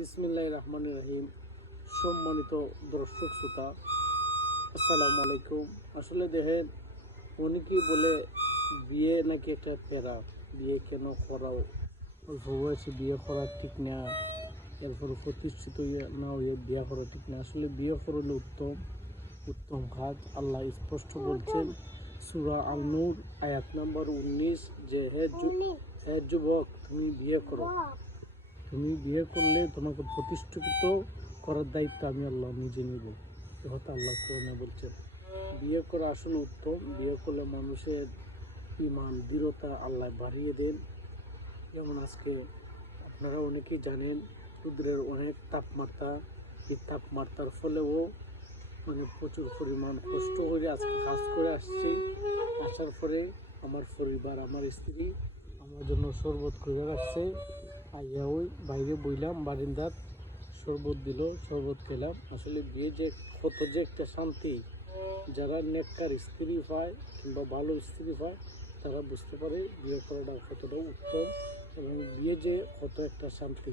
বিসমিল্লাহির রহমানির রহিম। সম্মানিত দর্শক শ্রোতা, আসসালামু আলাইকুম। আসলে দেখেন, অনেকেই বলে বিয়ে নাকি একটা প্যারা, বিয়ে কেন করাও, অল্প বয়সে বিয়ে করা ঠিক না, এরপর প্রতিষ্ঠিত না হয়ে বিয়ে করা ঠিক না। আসলে বিয়ে করলে উত্তম কাজ। আল্লাহ স্পষ্ট বলছেন সূরা আল নূর আয়াত নাম্বার 19 যে হে যুবক, তুমি বিয়ে করো। তুমি বিয়ে করলে তোমাকে প্রতিষ্ঠিত করার দায়িত্ব আমি আল্লাহ নিজে নিব। এ কথা আল্লাহ কোরআনে বলছেন। বিয়ে করা আসলে উত্তম। বিয়ে করলে মানুষের ঈমান দৃঢ়তা আল্লাহ বাড়িয়ে দেন। যেমন আজকে আপনারা অনেকেই জানেন রৌদ্রের অনেক তাপমাত্রা। এই তাপমাত্রার ফলেও প্রচুর পরিমাণ কষ্ট করে আজকে কাজ করে আসছি। আসার পরে আমার পরিবার, আমার স্ত্রী আমার জন্য শরবত করে রাখছে। আইয়া ওই বাইরে বইলাম, বারিন্দার শরবত দিল, শরবত খেলাম। আসলে বিয়ে যে কত যে একটা শান্তি, যারা নেককার স্ত্রী পায় কিংবা ভালো স্ত্রী পায় তারা বুঝতে পারে বিয়ে করাটা কতটা উত্তম এবং বিয়ে যে কত একটা শান্তি।